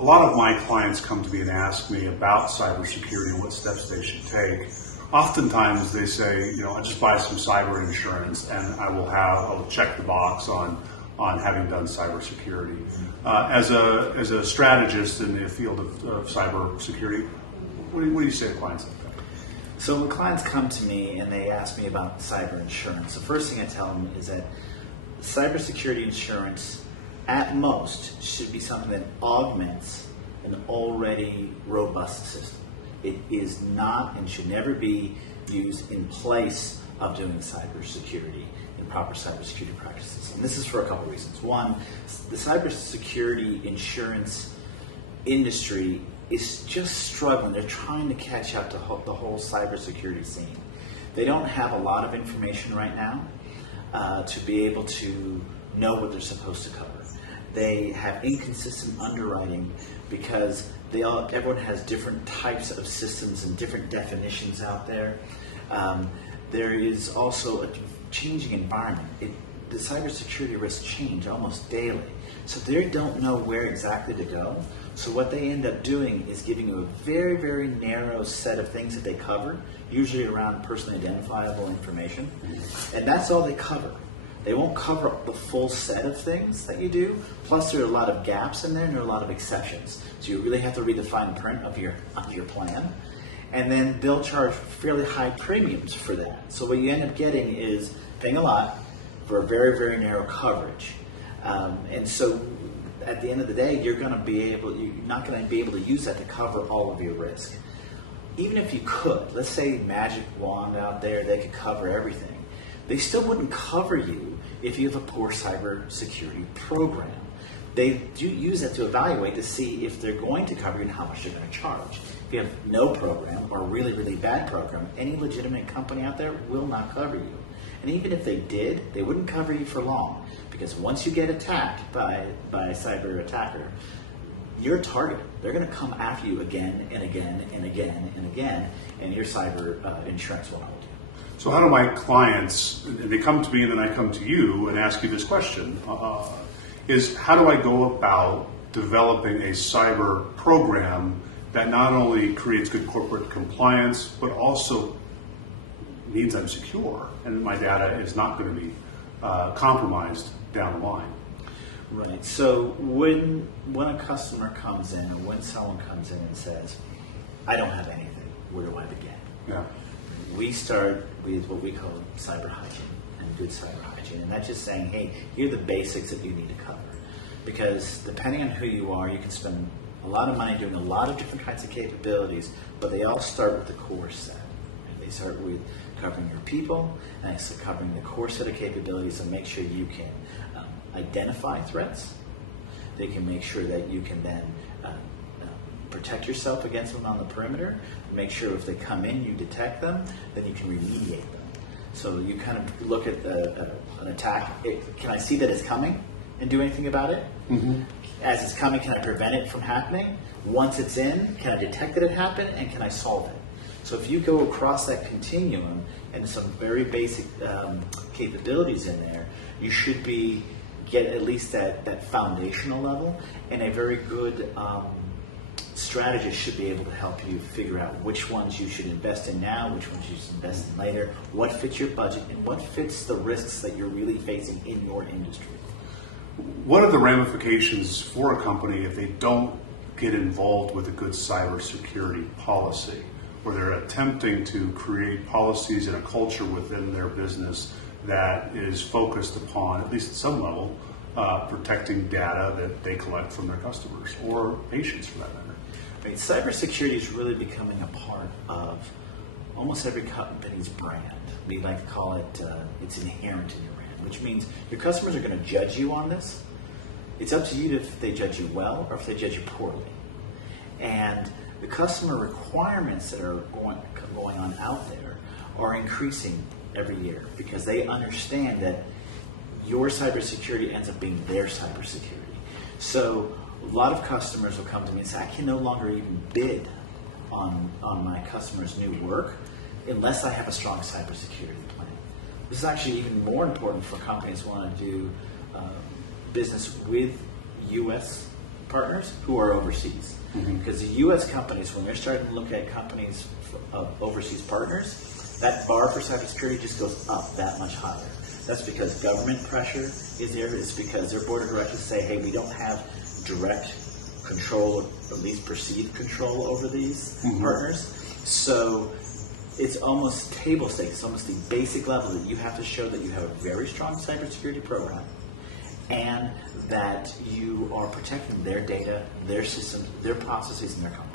A lot of my clients come to me and ask me about cybersecurity and what steps they should take. Oftentimes they say, I just buy some cyber insurance and I'll check the box on having done cybersecurity. As a strategist in the field of cybersecurity, what do you say to clients like that? So when clients come to me and they ask me about cyber insurance, the first thing I tell them is that cybersecurity insurance, at most, should be something that augments an already robust system. It is not and should never be used in place of doing cybersecurity and proper cybersecurity practices. And this is for a couple of reasons. One, the cybersecurity insurance industry is just struggling. They're trying to catch up to the whole cybersecurity scene. They don't have a lot of information right now to be able to know what they're supposed to cover. They have inconsistent underwriting because everyone has different types of systems and different definitions out there. There is also a changing environment. The cybersecurity risks change almost daily, so they don't know where exactly to go. So what they end up doing is giving you a very, very narrow set of things that they cover, usually around personally identifiable information, and that's all they cover. They won't cover the full set of things that you do, plus there are a lot of gaps in there and there are a lot of exceptions. So you really have to read the fine print of your plan, and then they'll charge fairly high premiums for that. So what you end up getting is paying a lot for a very, very narrow coverage. And so at the end of the day, you're not going to be able to use that to cover all of your risk. Even if you could, let's say magic wand out there, they could cover everything. They still wouldn't cover you if you have a poor cybersecurity program. They do use that to evaluate to see if they're going to cover you and how much they're going to charge. If you have no program or a really, really bad program, any legitimate company out there will not cover you. And even if they did, they wouldn't cover you for long, because once you get attacked by a cyber attacker, you're a target. They're going to come after you again and again and again and again, and your cyber insurance will not hold you. So how do my clients, and they come to me and then I come to you and ask you this question, is how do I go about developing a cyber program that not only creates good corporate compliance, but also means I'm secure and my data is not going to be compromised down the line? Right. So when a customer comes in, or when someone comes in and says, I don't have anything, where do I begin? Yeah. We start with what we call cyber hygiene and good cyber hygiene. And that's just saying, hey, here are the basics that you need to cover. Because depending on who you are, you can spend a lot of money doing a lot of different kinds of capabilities, but they all start with the core set. They start with covering your people, and it's covering the core set of capabilities to make sure you can identify threats. They can make sure that you can then protect yourself against them on the perimeter, make sure if they come in, you detect them, then you can remediate them. So you kind of look at an attack. Can I see that it's coming and do anything about it? Mm-hmm. As it's coming, can I prevent it from happening? Once it's in, can I detect that it happened, and can I solve it? So if you go across that continuum and some very basic capabilities in there, you should get at least that foundational level, and a very good strategist should be able to help you figure out which ones you should invest in now, which ones you should invest in later, what fits your budget, and what fits the risks that you're really facing in your industry. What are the ramifications for a company if they don't get involved with a good cybersecurity policy, where they're attempting to create policies and a culture within their business that is focused upon, at least at some level, protecting data that they collect from their customers or patients for that matter? Right. Cybersecurity is really becoming a part of almost every company's brand. We like to call it, it's inherent in your brand, which means your customers are going to judge you on this. It's up to you if they judge you well or if they judge you poorly. And the customer requirements that are going on out there are increasing every year because they understand that your cybersecurity ends up being their cybersecurity. So a lot of customers will come to me and say, I can no longer even bid on my customer's new work unless I have a strong cybersecurity plan. This is actually even more important for companies who want to do business with U.S. partners who are overseas. Because the U.S. companies, when they're starting to look at companies overseas partners, that bar for cybersecurity just goes up that much higher. That's because government pressure is there. It's because their board of directors say, hey, we don't have direct control, or at least perceived control over these partners. So it's almost table stakes. It's almost the basic level that you have to show that you have a very strong cybersecurity program and that you are protecting their data, their systems, their processes, and their company.